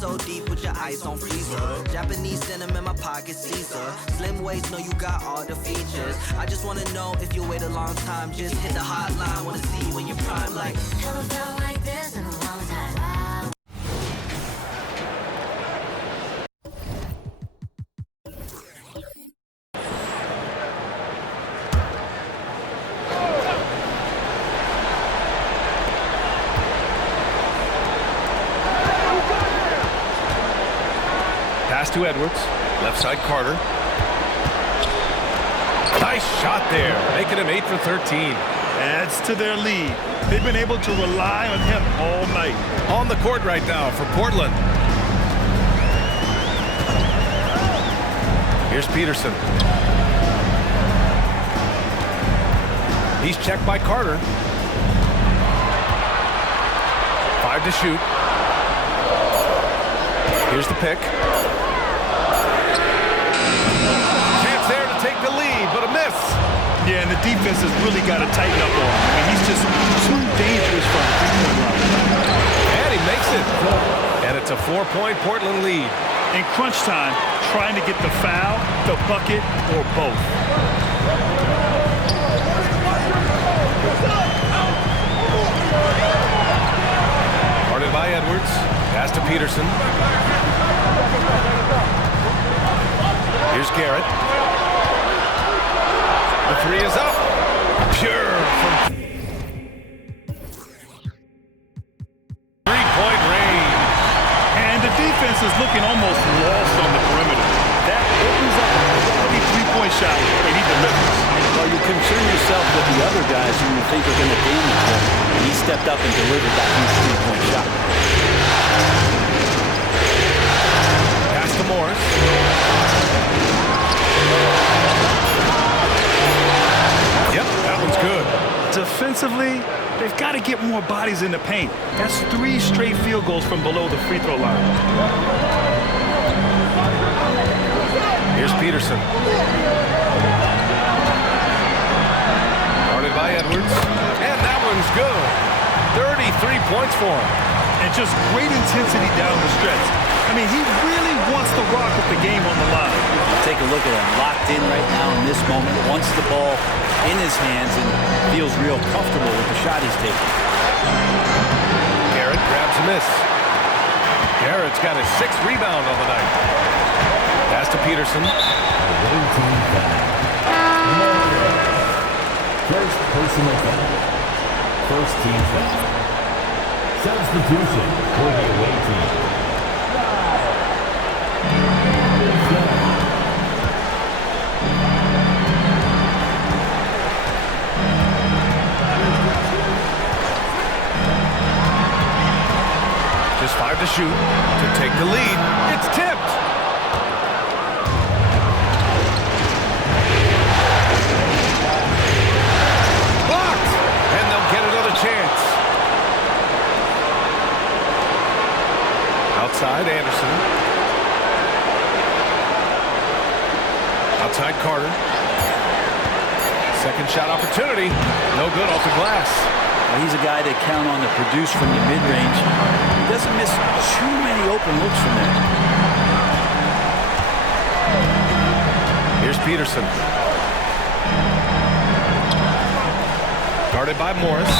so deep with your eyes on freezer. Japanese denim in my pocket, Caesar. Slim waist, know you got all the features. I just wanna know if you wait a long time. Just hit the hotline, wanna see you when you're prime. Like, never felt like this in a long time. Pass to Edwards. Left side Carter. Nice shot there. Making him 8 for 13. Adds to their lead. They've been able to rely on him all night. On the court right now for Portland. Here's Peterson. He's checked by Carter. 5 to shoot. Here's the pick. Chance there to take the lead, but a miss. Yeah, and the defense has really got to tighten up on him. I mean, he's just too dangerous from the three-point line. And he makes it. And it's a 4-point Portland lead. In crunch time, trying to get the foul, the bucket, or both. Guarded by Edwards. Pass to Peterson. Here's Garrett. The three is up. Pure from three-point range. And the defense is looking almost lost on the perimeter. That opens up a quality three-point shot, and he delivers. Well, you concern yourself with the other guys who you think are going to damage him. And he stepped up and delivered that huge three-point shot. Pass to Morris. Yep, that one's good. Defensively, they've got to get more bodies in the paint. That's 3 straight field goals from below the free throw line. Here's Peterson. Guarded by Edwards. And that one's good. 33 points for him. And just great intensity down the stretch. I mean, he really wants to rock with the game on the line. Take a look at him, locked in right now in this moment, wants the ball in his hands and feels real comfortable with the shot he's taking. Garrett grabs a miss. Garrett's got his 6th rebound on the night. Pass to Peterson. First personal foul. First team foul. Substitution for the away team. Just 5 to shoot to take the lead. It's tipped. Blocked. And they'll get another chance. Outside, Anderson. Outside, Carter. Second shot opportunity. No good off the glass. Well, he's a guy that count on to produce from the mid-range. He doesn't miss too many open looks from there. Here's Peterson. Guarded by Morris.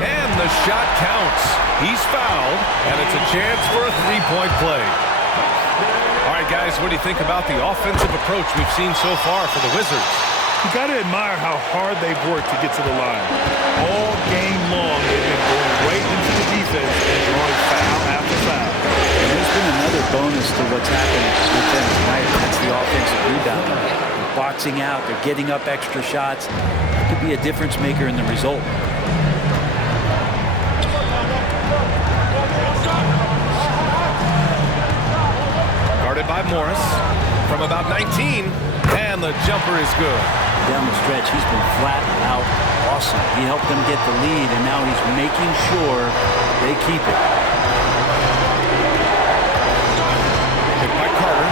And the shot counts. He's fouled, and it's a chance for a three-point play. All right, guys, what do you think about the offensive approach we've seen so far for the Wizards? You got to admire how hard they've worked to get to the line. All game long, they've been going right into the defense and drawing foul after foul. And there's been another bonus to what's happened with them tonight. That's the offensive rebounding. They're boxing out. They're getting up extra shots. It could be a difference maker in the result. Guarded by Morris from about 19, and the jumper is good. Down the stretch, he's been flat out awesome. He helped them get the lead, and now he's making sure they keep it. Picked by Carter.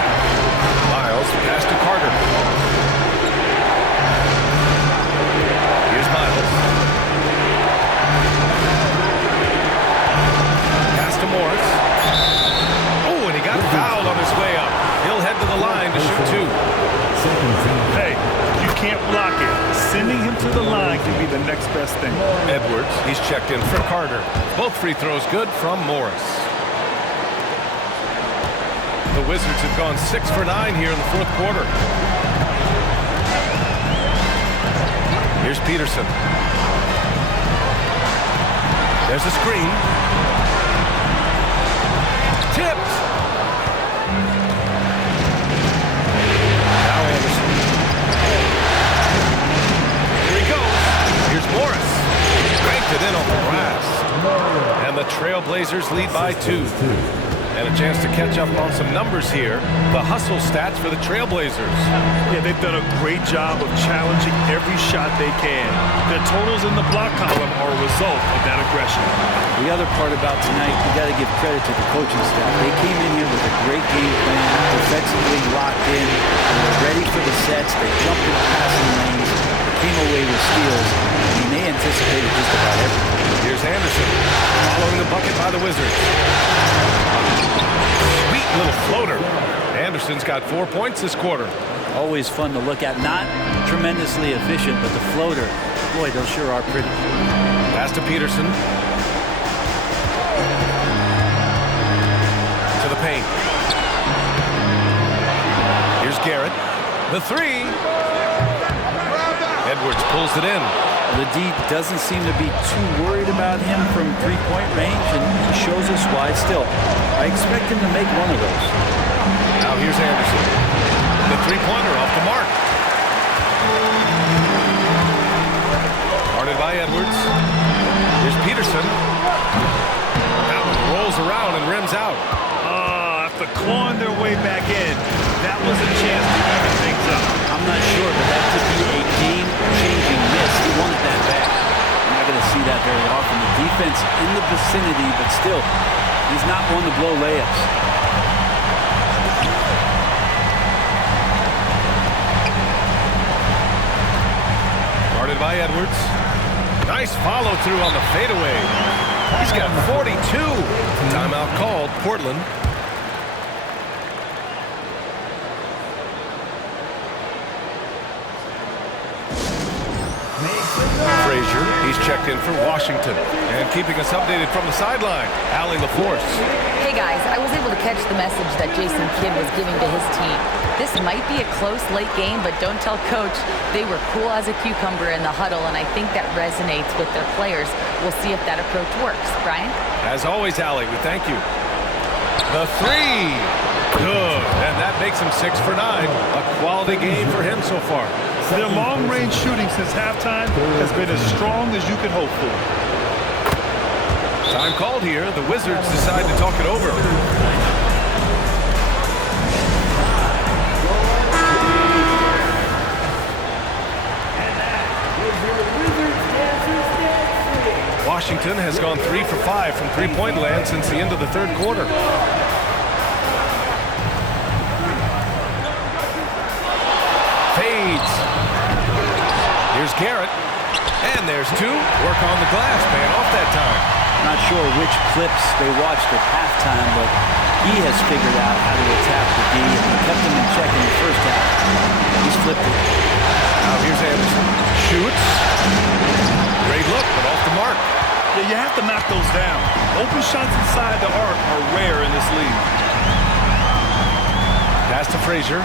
Miles, pass to Carter. Here's Miles. Pass to Morris. next best thing. Edwards, he's checked in for Carter. Both free throws good from Morris. The Wizards have gone 6 for 9 here in the fourth quarter. Here's Peterson. There's a screen. Tipped. Now Anderson. Here he goes. Here's Morris. Cranked it in on the glass. And the Trailblazers lead by 2. And a chance to catch up on some numbers here. The hustle stats for the Trailblazers. Yeah, they've done a great job of challenging every shot they can. Their totals in the block column are a result of that aggression. The other part about tonight, you got to give credit to the coaching staff. They came in here with a great game plan, defensively locked in, they were ready for the sets, they jumped in the passing lanes, came away with steals. I mean, they anticipated just about everything. Here's Anderson, following the bucket by the Wizards. Sweet little floater. Anderson's got 4 points this quarter. Always fun to look at. Not tremendously efficient, but the floater, boy, those sure are pretty. Pass to Peterson. To the paint. Here's Garrett. The three. Edwards pulls it in. The D doesn't seem to be too worried about him from three-point range, and he shows us why. Still, I expect him to make one of those. Now here's Anderson. The three-pointer off the mark. Guarded by Edwards. Here's Peterson. That one rolls around and rims out. After clawing their way back in, that was a chance to even things up. I'm not sure, but that could be a game-changing miss. He wanted that back. You're not going to see that very often. The defense in the vicinity, but still, he's not one to blow layups. Guarded by Edwards. Nice follow-through on the fadeaway. He's got 42. Timeout called, Portland. Frazier, he's checked in for Washington. And keeping us updated from the sideline, Allie LaForce. Hey guys, I was able to catch the message that Jason Kidd was giving to his team. This might be a close late game, but don't tell coach. They were cool as a cucumber in the huddle, and I think that resonates with their players. We'll see if that approach works. Brian? As always, Allie, we thank you. The three. Good. And that makes him 6 for 9. A quality game for him so far. Their long-range shooting since halftime has been as strong as you could hope for. Time called here. The Wizards decide to talk it over. Washington has gone 3 for 5 from three-point land since the end of the third quarter. Fades. Here's Garrett. And there's 2. Work on the glass, paying off that time. Not sure which clips they watched at halftime, but he has figured out how to attack the D, and he kept them in check in the first half. He's flipped it. Now here's Anderson. Shoots. Great look, but off the mark. Yeah, you have to knock those down. Open shots inside the arc are rare in this league. Pass to Frazier.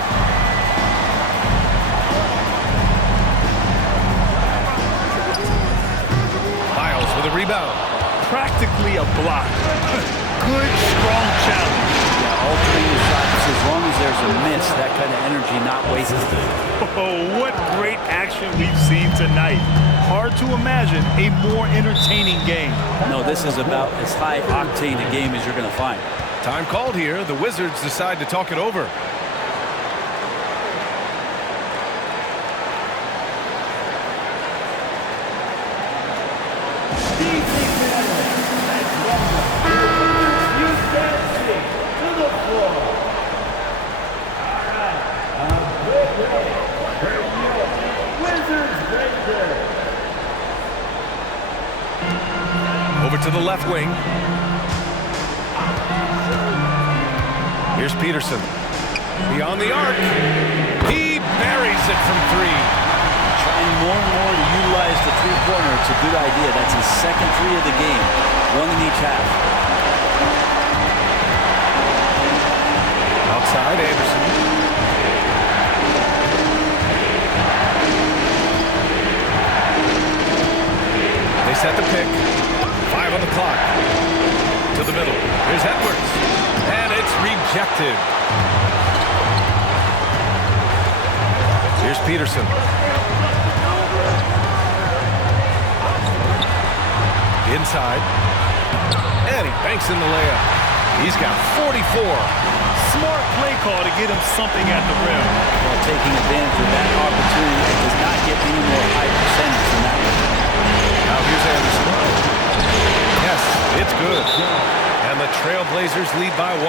Miles with a rebound. Practically a block. Good, strong challenge. Yeah, altering the shots as long as there's a miss, that kind of energy not wasted. Oh, what great action we've seen tonight. Hard to imagine a more entertaining game. No, this is about as high octane a game as you're going to find. Time called here. The Wizards decide to talk it over. Over to the left wing. Here's Peterson. Beyond the arc. He buries it from 3. trying more and more to utilize the three-pointer. It's a good idea. That's his second three of the game, one in each half. Outside, Anderson. They set the pick. 5 on the clock. To the middle. Here's Edwards. And it's rejected. Here's Peterson. Inside. And he banks in the layup. He's got 44. Smart play call to get him something at the rim. Well, taking advantage of that opportunity, it does not get any more high percentage than that one. Now here's Anderson. Yes, it's good. And the Trailblazers lead by 1.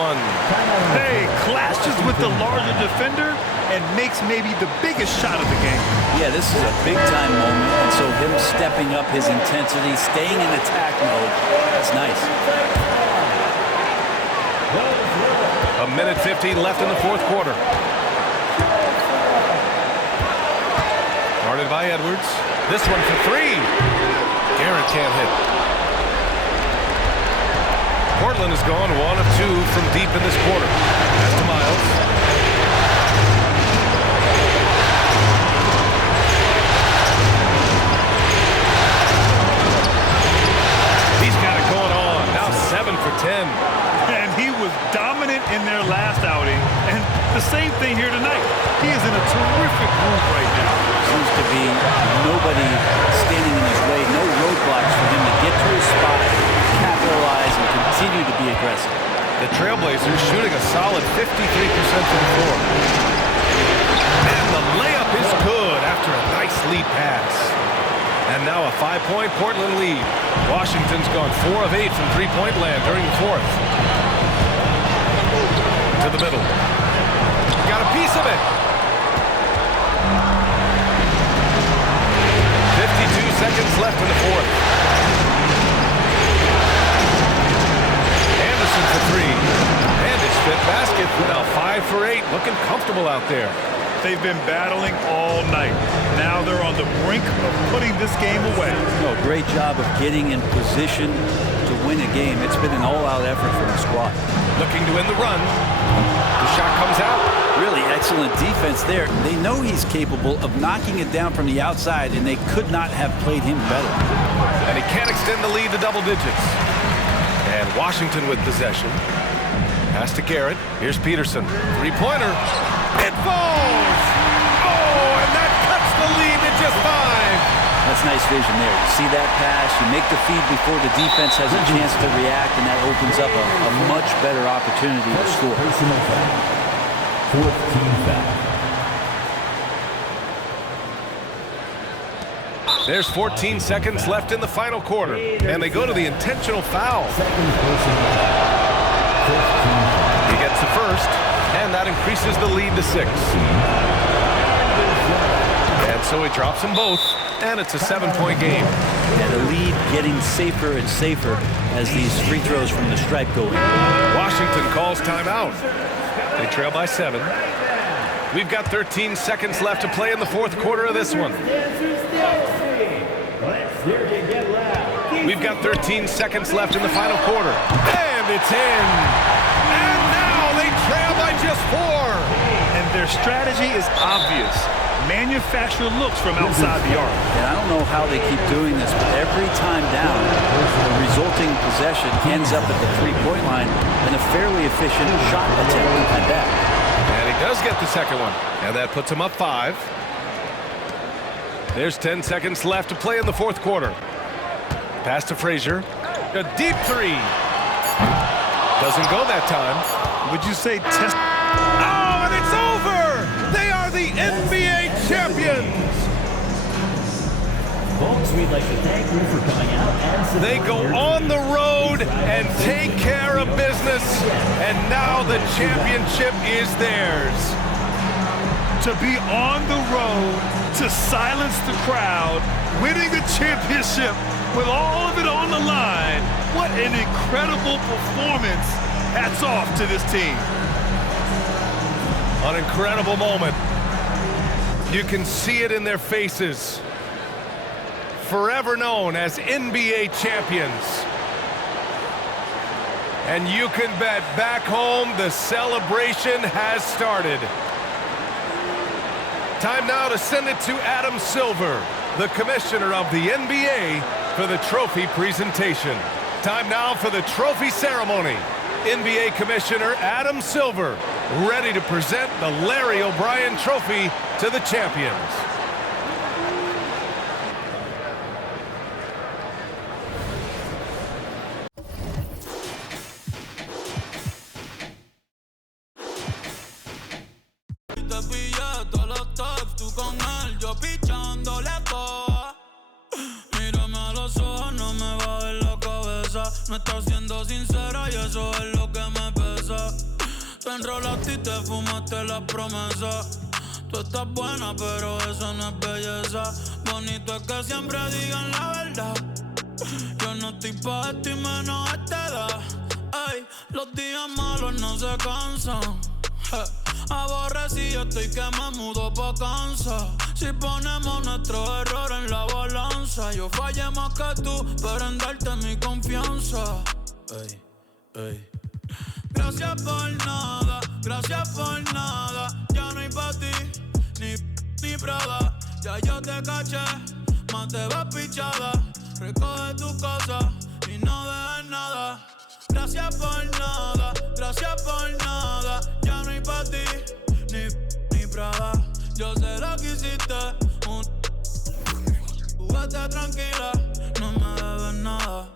Hey, clashes with the larger defender and makes maybe the biggest shot of the game. Yeah, this is a big-time moment, and so him stepping up his intensity, staying in attack mode, that's nice. A minute 15 left in the fourth quarter. Guarded by Edwards. This one for 3. Garrett can't hit. Portland has gone 1 of 2 from deep in this quarter. Pass to Miles. He's got it going on. Now 7 for 10. And he was dominant in their last outing. And the same thing here tonight. He is in a terrific groove right now. Seems to be nobody standing in his way, no roadblocks for him to get to his spot, capitalize, and continue to be aggressive. The Trailblazers shooting a solid 53% to the floor. And the layup is good after a nice lead pass. And now a 5-point Portland lead. Washington's gone 4 of 8 from three-point land during the fourth. To the middle. Got a piece of it. 52 seconds left in the fourth. Anderson for 3. And his fifth basket. Now 5 for 8. Looking comfortable out there. They've been battling all night. Now they're on the brink of putting this game away. No, great job of getting in position to win a game. It's been an all-out effort from the squad. Looking to win the run. The shot comes out. Really excellent defense there. They know he's capable of knocking it down from the outside, and they could not have played him better. And he can't extend the lead to double digits. And Washington with possession. Pass to Garrett. Here's Peterson. Three-pointer. It falls! Oh, and that cuts the lead to just 5. That's nice vision there. You see that pass, you make the feed before the defense has a chance to react, and that opens up a much better opportunity to score. Personal foul. 4th team foul. There's 14 seconds left in the final quarter, and they go to the intentional foul. Second personal foul. 5th team foul. He gets the first, and that increases the lead to 6. And so he drops them both, and it's a 7-point game. And the lead getting safer and safer as these free throws from the stripe go in. Washington calls timeout. They trail by 7. We've got 13 seconds left to play in the fourth quarter of this one. We've got 13 seconds left in the final quarter. And it's in. And now they trail by just 4. And their strategy is obvious. Manufacture looks from outside the arc. And I don't know how they keep doing this, but every time down, the resulting possession ends up at the three-point line and a fairly efficient shot attempt at that. And he does get the second one. And that puts him up 5. There's 10 seconds left to play in the fourth quarter. Pass to Frazier. A deep 3. Doesn't go that time. Would you say test? Oh, and it's over! They are the NBA champions! Folks, we'd like to thank you for coming out and They go on the road and take care of business, and now the championship is theirs. To be on the road, to silence the crowd, winning the championship with all of it on the line. What an incredible performance. Hats off to this team. An incredible moment. You can see it in their faces. Forever known as NBA champions. And you can bet back home the celebration has started. Time now to send it to Adam Silver, the commissioner of the NBA, for the trophy presentation. Time now for the trophy ceremony. NBA Commissioner Adam Silver, ready to present the Larry O'Brien Trophy to the champions. No estás siendo sincera y eso es lo que me pesa. Te enrolaste y te fumaste la promesa. Tú estás buena, pero eso no es belleza. Bonito es que siempre digan la verdad. Yo no estoy pa' esto y menos a esta edad. Ey, los días malos no se cansan. Aborrecido estoy que me mudo pa' Kansas. Si ponemos nuestro error en la balanza, yo fallé más que tú, pero en darte mi confianza. Ey, ey. Gracias por nada. Ya no hay pa' ti, ni Prada. Ya yo te caché, más te vas pichada. Recoge tu cosa y no dejes nada. Gracias por nada. Ya no hay pa' ti, ni Prada. Yo sé lo que hiciste. Tú vete tranquila, no me debes nada.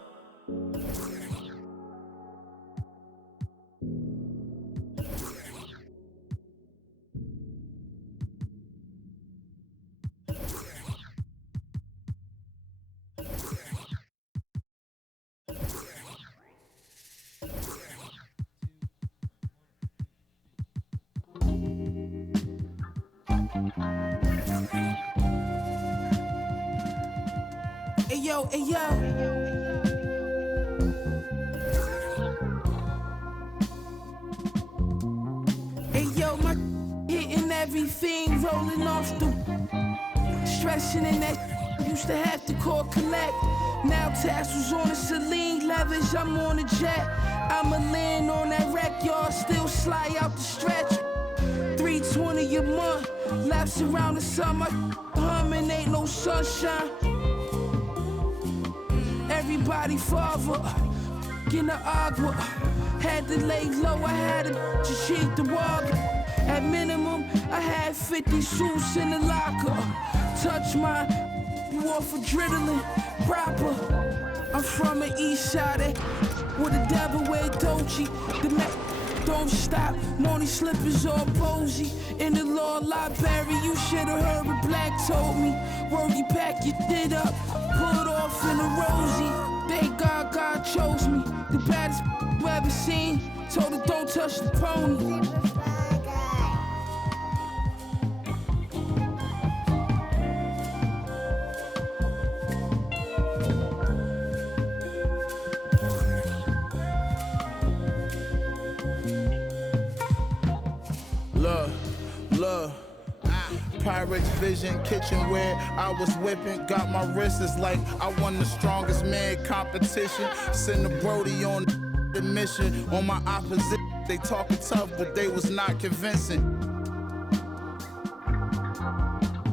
Hey yo. Hey yo, my hitting everything, rolling off the stressing in that used to have to call collect. Now tassels on the Celine leathers, I'm on a jet. I'ma land on that wreck, y'all still slide out the stretch. 320 a month, laps around the summer, humming ain't no sunshine. Everybody father, in the agua. Had to lay low, I had to cheat the water. At minimum, I had 50 suits in the locker. Touch mine, you off adrenaline, proper. I'm from the east side, where the devil wear Dolce. The don't stop, Money slippers all posy. In the law library, you should've heard what Black told me. Wordy pack your shit up, pulled off in a rosy. Thank God chose me. The baddest you ever seen. Told her don't touch the pony. Look, Pyrex Vision, kitchenware, I was whipping, got my wrists like I won the strongest man competition. Send the Brody on the mission, on my opposition, they talking tough, but they was not convincing.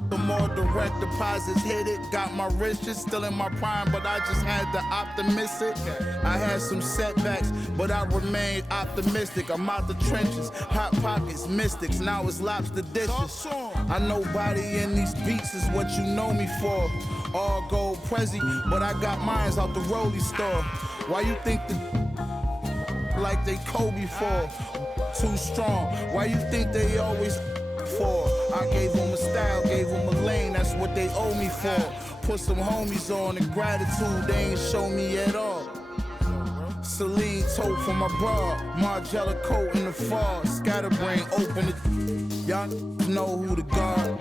The more direct deposits hit it, got my riches still in my prime, but I just had to optimistic. I had some setbacks, but I remained optimistic. I'm out the trenches, hot pockets, mystics, now it's lobster dishes. I know body in these beats is what you know me for. All gold Prezi, but I got mines out the Rollie store. Why you think like they Kobe for? Too strong, why you think they always for? I gave them a style, gave them a lane, that's what they owe me for. Put some homies on and gratitude they ain't show me at all. Celine tote for my bra, Margiela coat in the fall, scatterbrain open it. Y'all know who the guard.